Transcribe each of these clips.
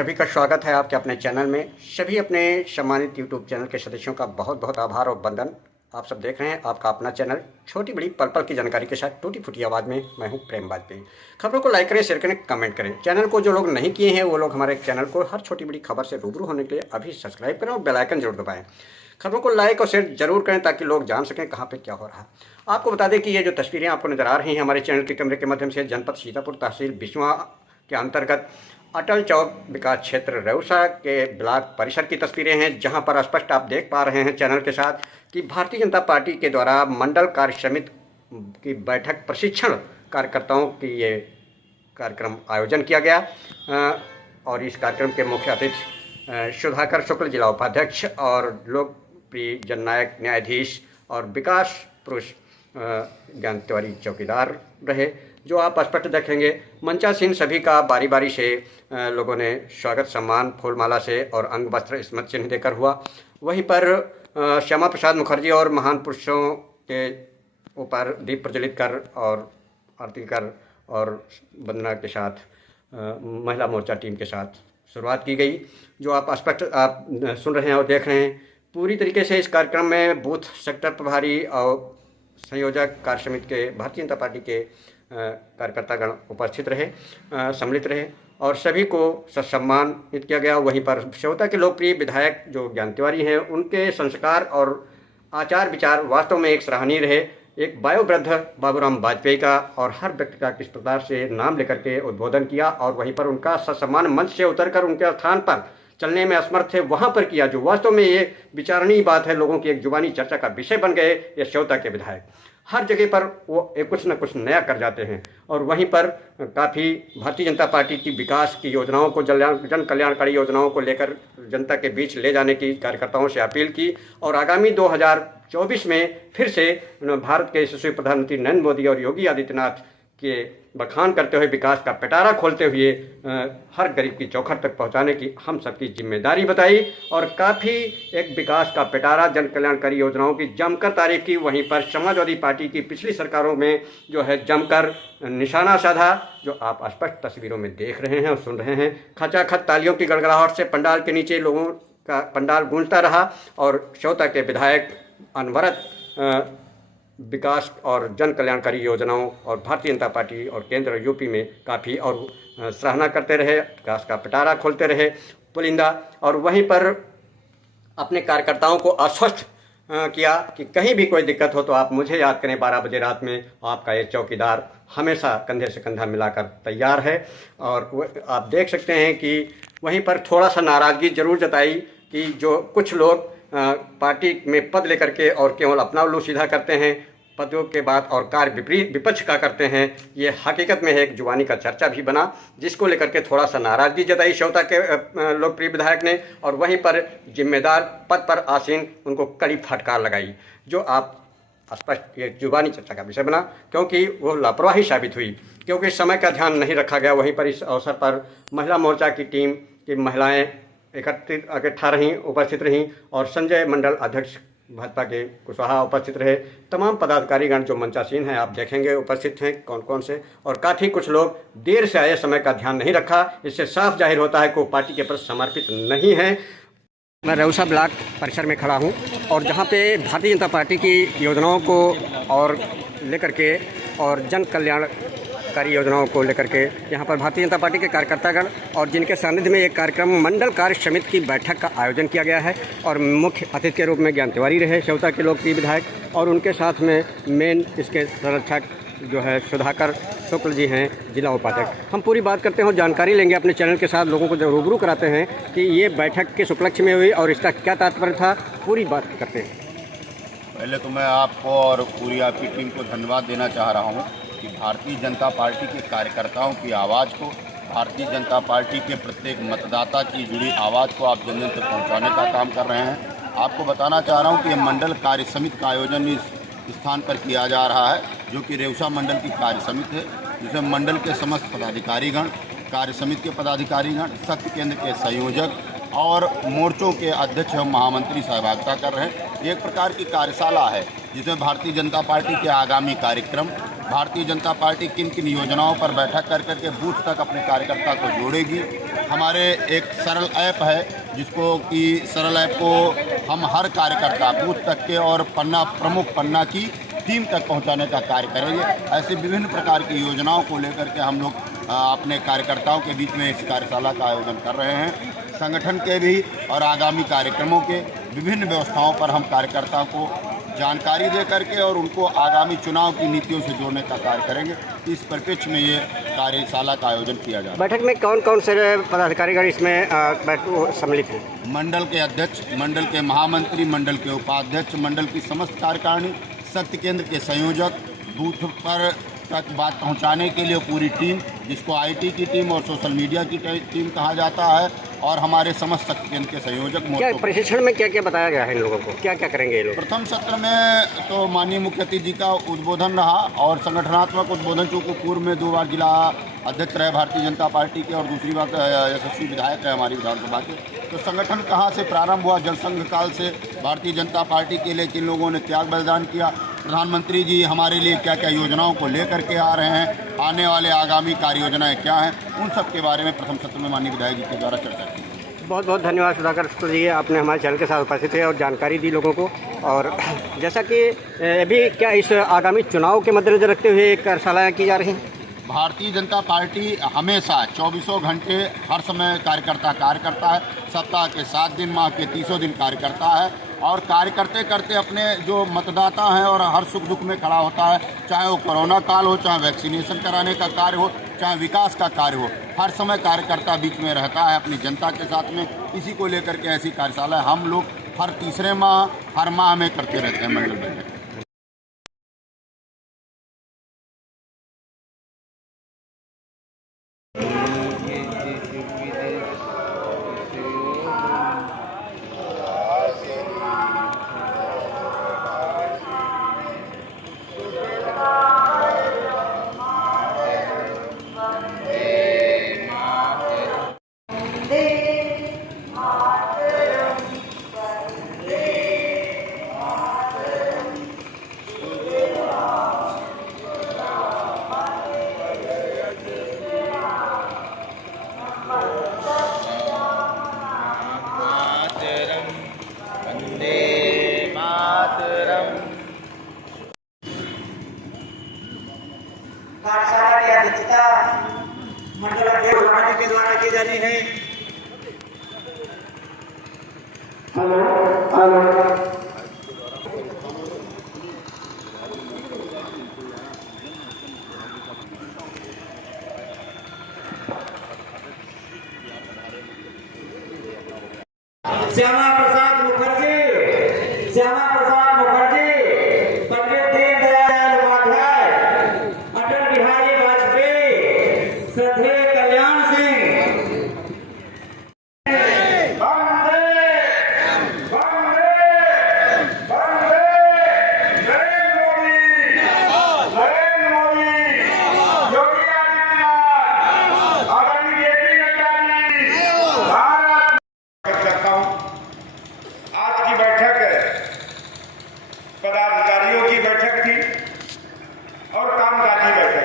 सभी का स्वागत है आपके अपने चैनल में। सभी अपने सम्मानित यूट्यूब चैनल के सदस्यों का बहुत बहुत आभार और वंदन। आप सब देख रहे हैं आपका अपना चैनल छोटी बड़ी पल पल की जानकारी के साथ टूटी फूटी आवाज़ में। मैं हूं प्रेम वाजपेयी। खबरों को लाइक करें, शेयर करें, कमेंट करें। चैनल को जो लोग नहीं किए हैं वो लोग हमारे चैनल को हर छोटी बड़ी खबर से रूबरू होने के लिए अभी सब्सक्राइब करें और बेल आइकन जरूर दबाएं। खबरों को लाइक और शेयर जरूर करें ताकि लोग जान सकें कहाँ पे क्या हो रहा है। आपको बता दें कि ये जो तस्वीरें आपको नजर आ रही हैं हमारे चैनल के कैमरे के माध्यम से जनपद सीतापुर तहसील बिस्वा के अंतर्गत अटल चौक विकास क्षेत्र रेउसा के ब्लॉक परिसर की तस्वीरें हैं, जहां पर स्पष्ट आप देख पा रहे हैं चैनल के साथ कि भारतीय जनता पार्टी के द्वारा मंडल कार्य समिति की बैठक प्रशिक्षण कार्यकर्ताओं की ये कार्यक्रम आयोजन किया गया। और इस कार्यक्रम के मुख्य अतिथि सुधाकर शुक्ल जिला उपाध्यक्ष और लोकप्रिय जननायक न्यायाधीश और विकास पुरुष ज्ञान तिवारी चौकीदार रहे, जो आप स्पष्ट देखेंगे। मंचासीन सभी का बारी बारी से लोगों ने स्वागत सम्मान फूलमाला से और अंग वस्त्र स्मृति चिन्ह देकर हुआ। वहीं पर श्यामा प्रसाद मुखर्जी और महान पुरुषों के ऊपर दीप प्रज्वलित कर और आरती कर और वंदना के साथ महिला मोर्चा टीम के साथ शुरुआत की गई, जो आप स्पष्ट आप सुन रहे हैं और देख रहे हैं। पूरी तरीके से इस कार्यक्रम में बूथ सेक्टर प्रभारी और संयोजक कार्य समिति के भारतीय जनता पार्टी के कार्यकर्तागण उपस्थित रहे, सम्मिलित रहे और सभी को सम्मानित किया गया। वहीं पर श्रोता के लोकप्रिय विधायक जो ज्ञान तिवारी हैं, उनके संस्कार और आचार विचार वास्तव में एक सराहनीय रहे। एक वयोवृद्ध बाबूराम वाजपेयी का और हर व्यक्ति का किस प्रकार से नाम लेकर के उद्बोधन किया और वहीं पर उनका ससम्मान मंच से उतरकर उनके स्थान पर चलने में असमर्थ थे वहाँ पर किया, जो वास्तव में ये विचारणीय बात है। लोगों की एक जुबानी चर्चा का विषय बन गए ये श्रोता के विधायक। हर जगह पर वो एक कुछ न कुछ नया कर जाते हैं और वहीं पर काफ़ी भारतीय जनता पार्टी की विकास की योजनाओं को जन कल्याणकारी योजनाओं को लेकर जनता के बीच ले जाने की कार्यकर्ताओं से अपील की और आगामी 2024 में फिर से भारत के यशस्वी प्रधानमंत्री नरेंद्र मोदी और योगी आदित्यनाथ के बखान करते हुए विकास का पिटारा खोलते हुए हर गरीब की चौखट तक पहुंचाने की हम सबकी जिम्मेदारी बताई और काफ़ी एक विकास का पिटारा जन कल्याणकारी योजनाओं की जमकर तारीफ की। वहीं पर समाजवादी पार्टी की पिछली सरकारों में जो है जमकर निशाना साधा, जो आप स्पष्ट तस्वीरों में देख रहे हैं और सुन रहे हैं। खचाखच तालियों की गड़गड़ाहट से पंडाल के नीचे लोगों का पंडाल गूंजता रहा और श्रोता के विधायक अनवरत विकास और जन कल्याणकारी योजनाओं और भारतीय जनता पार्टी और केंद्र और यूपी में काफ़ी और सराहना करते रहे, विकास का पिटारा खोलते रहे पुलिंदा। और वहीं पर अपने कार्यकर्ताओं को आश्वस्त किया कि कहीं भी कोई दिक्कत हो तो आप मुझे याद करें 12 बजे रात में, आपका ये चौकीदार हमेशा कंधे से कंधा मिलाकर तैयार है। और आप देख सकते हैं कि वहीं पर थोड़ा सा नाराज़गी जरूर जताई कि जो कुछ लोग पार्टी में पद लेकर के और केवल अपना उल्लू सीधा करते हैं, पदों के बाद और कार्य विपरीत विपक्ष का करते हैं। ये हकीकत में एक जुबानी का चर्चा भी बना, जिसको लेकर के थोड़ा सा नाराज़गी जताई श्रोता के लोकप्रिय विधायक ने और वहीं पर जिम्मेदार पद पर आसीन उनको कड़ी फटकार लगाई, जो आप स्पष्ट ये जुबानी चर्चा का विषय बना क्योंकि वो लापरवाही साबित हुई, क्योंकि समय का ध्यान नहीं रखा गया। वहीं पर इस अवसर पर महिला मोर्चा की टीम की महिलाएँ इकट्ठा रहीं, उपस्थित रहीं और संजय मंडल अध्यक्ष भाजपा के कुशवाहा उपस्थित रहे। तमाम पदाधिकारीगण जो मंचासीन हैं आप देखेंगे उपस्थित हैं कौन कौन से, और काफ़ी कुछ लोग देर से आए, समय का ध्यान नहीं रखा। इससे साफ जाहिर होता है कि वो पार्टी के प्रति समर्पित नहीं है। मैं रेउसा ब्लॉक परिसर में खड़ा हूँ और जहाँ पे भारतीय जनता पार्टी की योजनाओं को और लेकर के और जन कल्याणकारी योजनाओं को लेकर के यहाँ पर भारतीय जनता पार्टी के कार्यकर्तागण और जिनके सानिध्य में एक कार्यक्रम मंडल कार्य समिति की बैठक का आयोजन किया गया है और मुख्य अतिथि के रूप में ज्ञान तिवारी रहे, श्रोता के लोकप्रिय विधायक, और उनके साथ में मेन इसके संरक्षक जो है सुधाकर शुक्ल जी हैं, जिला उपाध्यक्ष। हम पूरी बात करते हैं और जानकारी लेंगे अपने चैनल के साथ, लोगों को जो रूबरू कराते हैं कि ये बैठक किस उपलक्ष्य में हुई और इसका क्या तात्पर्य था, पूरी बात करते हैं। पहले तो मैं आपको और पूरी आपकी टीम को धन्यवाद देना चाह रहा हूँ कि भारतीय जनता पार्टी के कार्यकर्ताओं की आवाज़ को, भारतीय जनता पार्टी के प्रत्येक मतदाता की जुड़ी आवाज़ को आप जन जन तक पहुँचाने का काम कर रहे हैं। आपको बताना चाह रहा हूँ कि ये मंडल कार्य समिति का आयोजन इस स्थान पर किया जा रहा है, जो कि रेउसा मंडल की कार्य समिति है, जिसमें मंडल के समस्त पदाधिकारीगण, कार्य समिति के पदाधिकारीगण, शक्ति केंद्र के संयोजक और मोर्चों के अध्यक्ष एवं महामंत्री सहभागिता कर रहे हैं। एक प्रकार की कार्यशाला है जिसमें भारतीय जनता पार्टी के आगामी कार्यक्रम, भारतीय जनता पार्टी किन किन योजनाओं पर बैठक कर करके बूथ तक अपने कार्यकर्ता को जोड़ेगी, हमारे एक सरल ऐप है, जिसको कि सरल ऐप को हम हर कार्यकर्ता बूथ तक के और प्रमुख पन्ना की टीम तक पहुंचाने का कार्य करेंगे। ऐसे विभिन्न प्रकार की योजनाओं को लेकर के हम लोग अपने कार्यकर्ताओं के बीच में इस कार्यशाला का आयोजन कर रहे हैं। संगठन के भी और आगामी कार्यक्रमों के विभिन्न व्यवस्थाओं पर हम कार्यकर्ताओं को जानकारी दे करके और उनको आगामी चुनाव की नीतियों से जोड़ने का कार्य करेंगे। इस परिप्रेक्ष्य में ये कार्यशाला का आयोजन किया जा रहा है। बैठक में कौन कौन से पदाधिकारीगण इसमें सम्मिलित हैं? मंडल के अध्यक्ष, मंडल के महामंत्री, मंडल के उपाध्यक्ष, मंडल की समस्त कार्यकारिणी, शक्ति केंद्र के संयोजक, बूथ पर तक बात पहुंचाने के लिए पूरी टीम, जिसको आईटी की टीम और सोशल मीडिया की टीम कहा जाता है, और हमारे समस्त शक्ति केंद्र के संयोजक। क्या प्रशिक्षण में क्या क्या बताया गया है इन लोगों को? क्या क्या करेंगे ये लोग? प्रथम सत्र में तो माननीय मुख्य अतिथि जी का उद्बोधन रहा और संगठनात्मक उद्बोधन, चूँकि पूर्व में 2 बार जिला अध्यक्ष रहे भारतीय जनता पार्टी के और दूसरी बात यशस्वी विधायक है हमारी विधानसभा के। तो संगठन कहाँ से प्रारंभ हुआ, जल संघ काल से भारतीय जनता पार्टी के लिए किन लोगों ने त्याग बलिदान किया, प्रधानमंत्री जी हमारे लिए क्या क्या योजनाओं को लेकर के आ रहे हैं, आने वाले आगामी कार्य योजनाएँ क्या हैं, उन सब के बारे में प्रथम सत्र में माननीय विधायक जी के द्वारा चर्चा की। बहुत बहुत धन्यवाद सुधाकर शुक्ल जी, आपने हमारे चैनल के साथ उपस्थित थे और जानकारी दी लोगों को। और जैसा कि अभी क्या इस आगामी चुनाव के मद्देनजर रखते हुए कार्यशालाएँ की जा रही हैं? भारतीय जनता पार्टी हमेशा 24 घंटे हर समय कार्यकर्ता कार्य करता है। सप्ताह के 7 दिन, माह के 30 दिन कार्य करता है और कार्य करते करते अपने जो मतदाता हैं और हर सुख दुख में खड़ा होता है, चाहे वो कोरोना काल हो, चाहे वैक्सीनेशन कराने का कार्य हो, चाहे विकास का कार्य हो, हर समय कार्यकर्ता बीच में रहता है अपनी जनता के साथ में। इसी को लेकर के ऐसी कार्यशाला हम लोग हर तीसरे माह, हर माह में करते रहते हैं मंडल में। कार्यशाला की अध्यक्षता मंडल अध्यक्ष के द्वारा की जानी है। श्यामा प्रसाद मुखर्जी, श्यामा प्रसाद मुखर्जी, पंडित दीनदयाल उपाध्याय, अटल बिहारी वाजपेयी, श्रद्धेय कल्याण सिंह। वंदे वंदे वंदे नरेंद्र मोदी, नरेंद्र मोदी, योगी आदित्यनाथ, आदरणीय जेपी नड्डा जी, भारत करता हूं। आज की बैठक पदाधिकारियों की बैठक थी और कामकाजी बैठक है।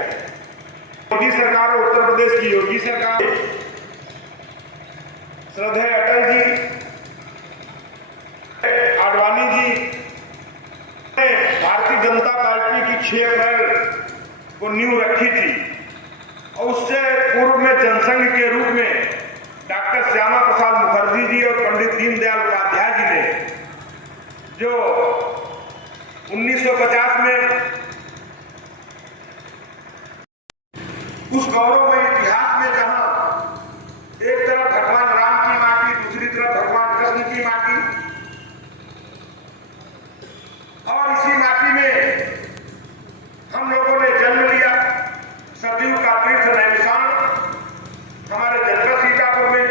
मोदी सरकार और उत्तर प्रदेश की योगी सरकार, श्रद्धेय अटल जी, आडवाणी जी ने भारतीय जनता पार्टी की 6 अप्रैल को नींव रखी थी और उससे पूर्व में जनसंघ के रूप में डॉक्टर श्यामा प्रसाद मुखर्जी जी और पंडित दीनदयाल उपाध्याय जी ने जो 1950 में उस गौरवमय इतिहास में जहां एक तरफ भगवान राम की माटी, दूसरी तरफ भगवान कृष्ण की माटी, और इसी माटी में हम लोगों ने जन्म लिया। सदियों का तीर्थ नैमिषारण्य हमारे जनपद सीतापुर में।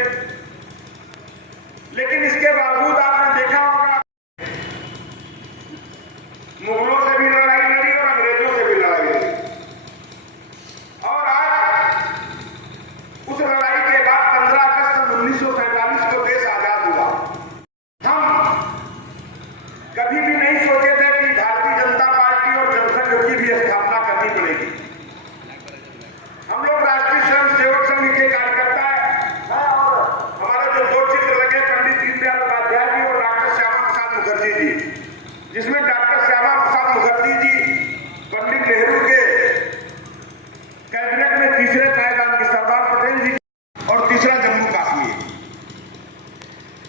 लेकिन इसके बावजूद आपने देखा होगा मुगलों से भी लड़ाई लड़ी और अंग्रेजों से भी लड़ाई लड़ी, और आज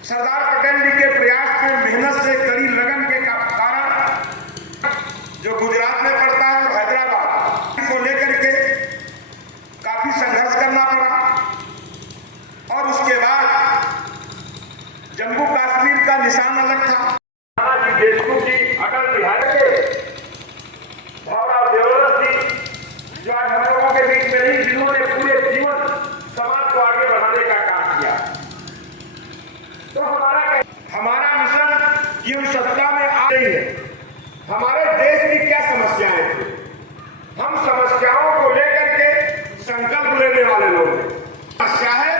सरदार पटेल जी के प्रयास में, मेहनत से, कड़ी लगन के कारण जो गुजरात में पड़ता है और हैदराबाद को लेकर के काफी संघर्ष करना पड़ा और उसके बाद जम्मू कश्मीर का निशान अलग था। नानाजी देशमुख जी, अटल बिहारी के भावराव देवव्रत जी, जो आज हम लोगों के बीच में नहीं, जिन्होंने पूरे जीवन समाज को आगे बढ़ाने का काम किया। तो हमारा मिशन यूं सत्ता में आ रही है। हमारे देश की क्या समस्याएं थी, हम समस्याओं को लेकर के संकल्प लेने वाले लोग हैं। समस्या है,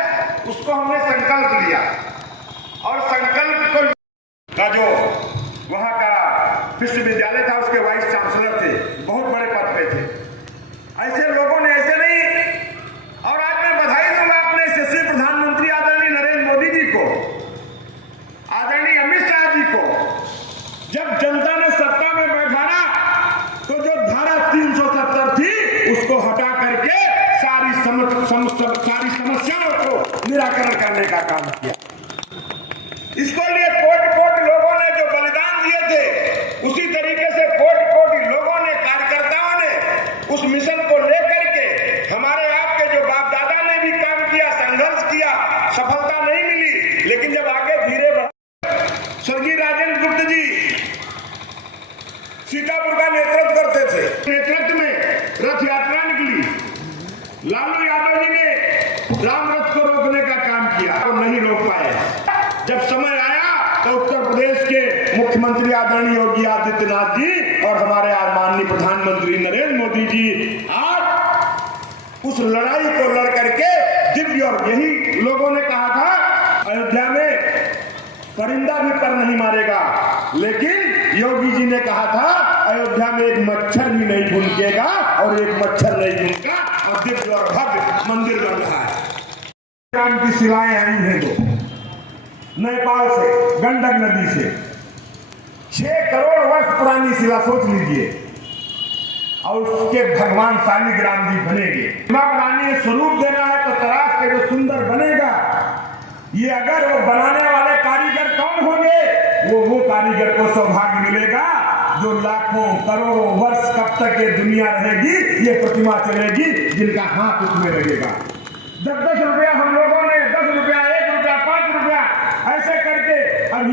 उसको हमने संकल्प लिया और संकल्प को का जो वहां का विश्वविद्यालय था, उसके वाइस चांसलर थे, बहुत बड़े पद पे थे। ऐसे लोगों ने ऐसे नहीं, और आज मैं बधाई दूंगा अपने यशस्वी प्रधानमंत्री आदरणीय नरेंद्र मोदी जी को, आदरणीय अमित शाह जी को। जब जनता ने सत्ता में बैठाना तो जो धारा 370 थी उसको हटा करके सारी समस्याओं को निराकरण करने का काम किया। इसको लिए कोटि लोगों ने जो बलिदान दिए थे, उसी तरीके से कोटि लोगों ने, कार्यकर्ताओं ने उस मिशन को लेकर के, हमारे आपके जो बाप दादा ने भी काम किया, संघर्ष किया, सफलता नहीं मिली, लेकिन जब आगे धीरे बढ़ा, स्वर्गीय राजेंद्र गुप्त जी सीतापुर का नेतृत्व करते थे। नेतृत्व में रथ यात्रा निकली, लालू यादव जी ने राम रथ को रोकने का काम किया और नहीं रोक पाए। जब समय आया तो उत्तर प्रदेश के मुख्यमंत्री आदरणीय योगी आदित्यनाथ जी और हमारे माननीय प्रधानमंत्री नरेंद्र मोदी जी आज उस लड़ाई को लड़ करके दिव्य, और यही लोगों ने कहा था अयोध्या में परिंदा भी पर नहीं मारेगा, लेकिन योगी जी ने कहा था अयोध्या में एक मच्छर भी नहीं भुनकेगा और एक मच्छर नहीं भुनका, और दिव्य और भव्य मंदिर बन रहा है। काम की शिलाएं आई हैं दो, नेपाल से, गंडक नदी से 6 करोड़ वर्ष पुरानी शिला, सोच लीजिए, और उसके भगवान शालिग्राम जी बनेंगे। बनानी स्वरूप देना है तो तराश के जो सुंदर बनेगा, ये अगर वो बनाने वाले कारीगर कौन होंगे, वो कारीगर को सौभाग्य मिलेगा जो लाखों करोड़ों वर्ष कब तक ये दुनिया रहेगी, ये प्रतिमा चलेगी, जिनका हाथ उसमें लगेगा। 10-10 रुपया हम लोगों ने, 10 रुपया, 1 रुपया, 5 रुपया ऐसे करके अभी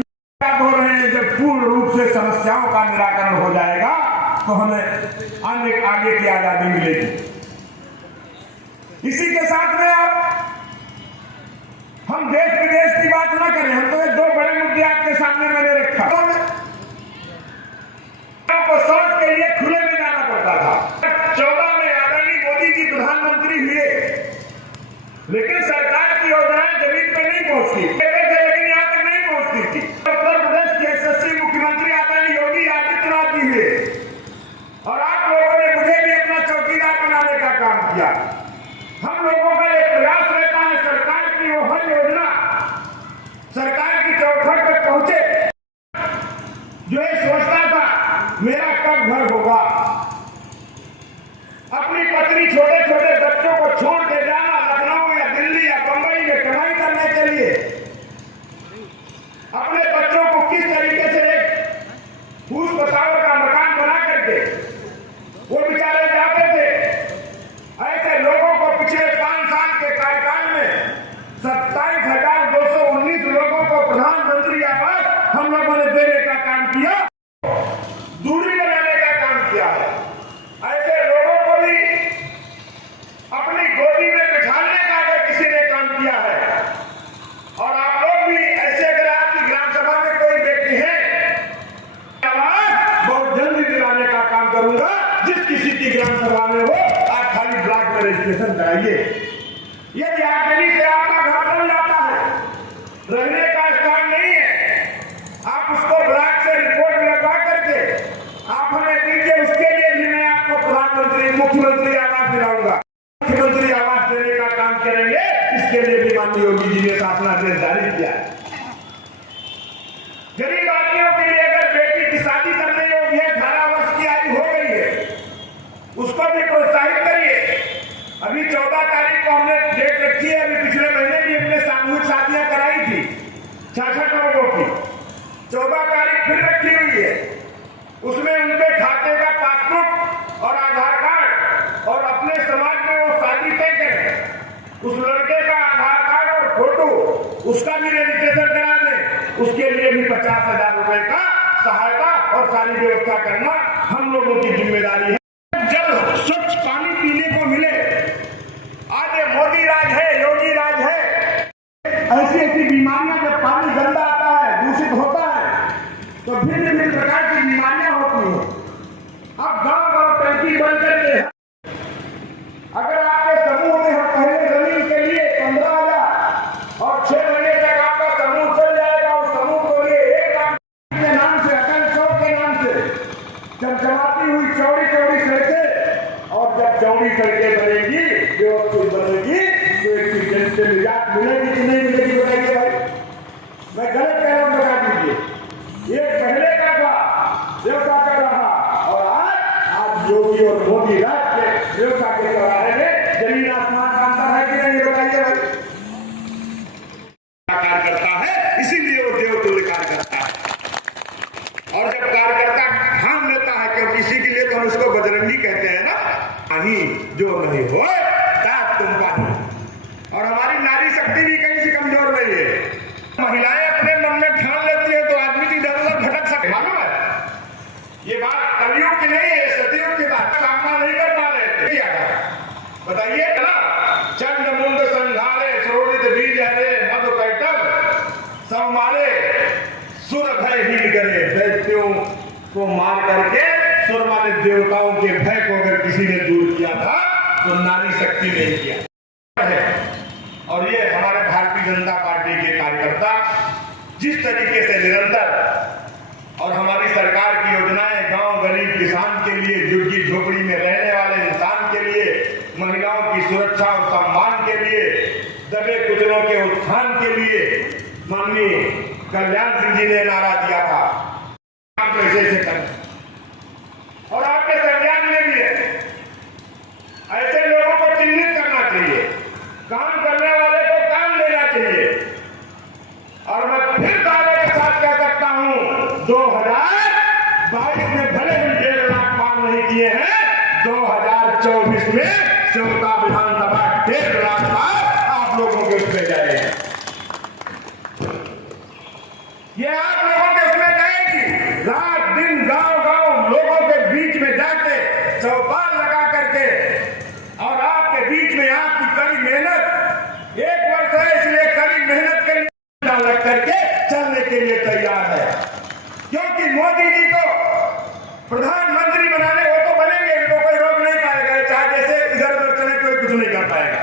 हो रहे हैं। जब पूर्ण रूप से समस्याओं का निराकरण हो जाएगा तो हमें आगे की आजादी मिलेगी। इसी के साथ में अब हम देश विदेश की बात ना करें, हम तो 2 बड़े मुद्दे आपके सामने मैंने रखा। को सोच के लिए खुले में जाना पड़ता था। 14 में आदरणीय मोदी जी प्रधानमंत्री हुए, लेकिन सरकार की योजनाएं जमीन पर नहीं पहुंचती, लेकिन यहाँ तक नहीं पहुंचती थी। उत्तर प्रदेश के यशस्वी मुख्यमंत्री आदरणीय योगी आदित्यनाथ जी हुए, और आप लोगों ने मुझे भी अपना चौकीदार बनाने का काम किया। हम लोगों का एक प्रयास रहता है सरकार की वो हर योजना सरकार की चौखट तक पहुंचे। जो ये सोचता था मेरा कब घर होगा, अपनी पत्नी, छोटे छोटे बच्चों को छोड़ के जाना लखनऊ या दिल्ली या बंबई में कमाई करने के लिए, अपने बच्चों को किस तरीके से एक फूस बसावर का मकान बना करके वो बेचारे जाते थे। ऐसे लोगों को पिछले 5 साल के कार्यकाल में 27,219 लोगों को प्रधानमंत्री आवास हम लोगों ने देने का काम किया, दूरी बनाने का काम किया है। ऐसे लोगों को भी अपनी गोदी में बिठाने का अगर किसी ने काम किया है, और आप लोग भी ऐसे, अगर आपकी ग्राम सभा में कोई व्यक्ति है, बहुत जल्दी दिलाने का काम करूंगा। जिस किसी की ग्राम सभा में हो, आप खाली ब्लॉक में रजिस्ट्रेशन कराइए। यदि आखिरी से आपका घर बन जाता है, रहने का स्थान नहीं है, आप उसको ब्लॉक से रिपोर्ट लगा करके आप हमें दीजिए, उसके लिए भी मैं आपको प्रधानमंत्री, मुख्यमंत्री आवास दिलाऊंगा। मुख्यमंत्री आवास देने का काम करेंगे, इसके लिए भी माननीय योगी जी ने शासनादेश जारी किया है। गरीब आदमियों के लिए अगर बेटी की शादी करने योग्य है, 18 वर्ष की आयु हो गई है, उसको भी प्रोत्साहित करिए। अभी 14 तारीख को हमने डेट रखी है, अभी पिछले महीने भी हमने सामूहिक शादियां कराई थी। 66 14 तारीख फिर रखी हुई है, उसमें उनके खाते का पासबुक और आधार कार्ड और अपने समाज में वो शादी तय करें, उस लड़के का आधार कार्ड और फोटो उसका भी रजिस्ट्रेशन करा दें, उसके लिए भी 50,000 रुपए का सहायता और सारी व्यवस्था करना हम लोगों की जिम्मेदारी है। जब स्वच्छ पानी पीने को मिले, आज ये मोदी राज है, योगी राज है, ऐसी ऐसी बीमारियां जब पानी गंदा आता है, दूषित होता है, तो भिन्न भिन्न प्रकार की बीमारियां होती हैं। अब गांव टैंकी बन करके अगर आपके समूह में हम पहले जमीन के लिए 15,000 और 6 महीने तक आपका समूह चल जाएगा, उस समूह को लिए 1 लाख के नाम से, अटल चौक के नाम से चमचमाती हुई चौड़ी चौड़ी सड़कें, और जब चौड़ी सड़कें बनेगी, व्यवस्थित बनेगी, तो एक सीजन से निजात मिलेगी कि नहीं मिलेगी, बताइए भाई। मैं गलत कह रहा हूं, बता दीजिए। ये पहले का था, देवता का रहा, और आज योगी और मोदी राज के देवता के करारे में जमीन आसमान का अंतर है कि नहीं, बताइए भाई। कार्य करता है, इसीलिए वो देवतुल्य कार्य करता है। और जब कार्यकर्ता ठान लेता है, क्योंकि इसी के लिए तो हम उसको बजरंगी कहते हैं ना, नहीं जो नहीं हो तुम पानी। और हमारी नारी शक्ति भी कहीं से कमजोर नहीं है। महिलाएं अपने मन में ठान लेती है तो आदमी की इधर उधर भटक सकते, मालूम है। ये बात कलयुग की नहीं है, सतयुग की बात, सामना नहीं कर पा रहे थे। बताइए ना, चंड मुंड संघारे शोभित बीज हरे मधु कैटभ सब मारे सुर भय ही करे। दैत्यों को मार करके सुर मारे देवताओं के भय को अगर किसी ने दूर किया था तो नारी शक्ति ने किया है। और ये हमारे भारतीय जनता पार्टी के कार्यकर्ता जिस तरीके से निरंतर और हमारी सरकार की योजनाएं गांव गरीब किसान के लिए, झुग्गी झोपड़ी में रहने वाले इंसान के लिए, महिलाओं की सुरक्षा और सम्मान के लिए, दबे कुचलों के उत्थान के लिए माननीय कल्याण सिंह जी ने नारा दिया था, काम कैसे से करें। और आपके संज्ञान में भी है, ऐसे लोगों को चिन्हित करना चाहिए, काम करने वाले को काम देना चाहिए। और मैं फिर दावे के साथ कह सकता हूं, 2022 में भले ही 1.5 लाख पार नहीं किए हैं, 2024 में क्षमता विधानसभा 1.5 लाख पार आप लोगों के उसमें जाएगा। ये आप लोगों के उसमें जाएगी। रात दिन गांव गांव लोगों के बीच में जाके चौपाल लगा करके, और आपके बीच में आपकी कड़ी मेहनत, 1 वर्ष है इसलिए कड़ी मेहनत के लिए लग करके चलने के लिए तैयार है। क्योंकि मोदी जी को प्रधानमंत्री बनाने, वो तो बनेंगे, इनको कोई रोक नहीं पाएगा, चाहे जैसे इधर उधर चले कोई कुछ नहीं कर पाएगा।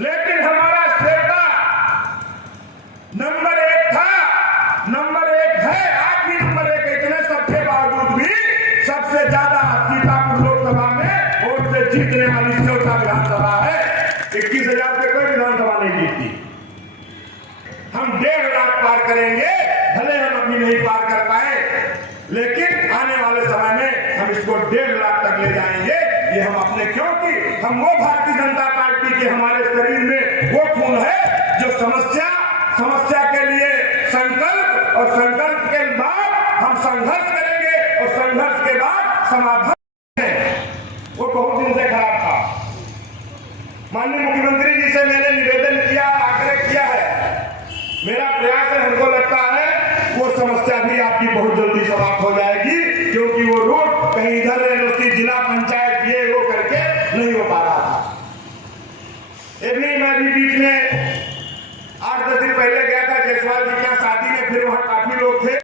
लेकिन हमारा श्वेता नंबर 1 था, नंबर 1 है, आज भी नंबर 1। इतने सबके बावजूद भी सबसे ज्यादा सीतापुर लोकसभा में वोट से जीतने वाली श्वेता विधानसभा है। 21,000 से कोई विधानसभा नहीं जीतती। हम 1.5 लाख पार करेंगे, भले हम अभी नहीं पार कर पाए, लेकिन आने वाले समय में हम इसको 1.5 लाख तक ले जाएंगे। ये हम अपने, क्योंकि हम वो भारतीय जनता पार्टी के, हमारे शरीर में वो खून है जो समस्या के लिए संकल्प, और संकल्प के बाद हम संघर्ष करेंगे, और संघर्ष के बाद समाधान है। वो बहुत दिन से खराब था। माननीय मुख्यमंत्री जी से मैंने निवेदन किया, आग्रह किया है, मेरा प्रयास है, हमको लगता है वो समस्या भी आपकी बहुत जल्दी समाप्त हो जाएगी, क्योंकि वो रोड कहीं इधर यूनिवर्सिटी जिला पंचायत ये वो करके नहीं हो पा रहा था। मैं भी बीच में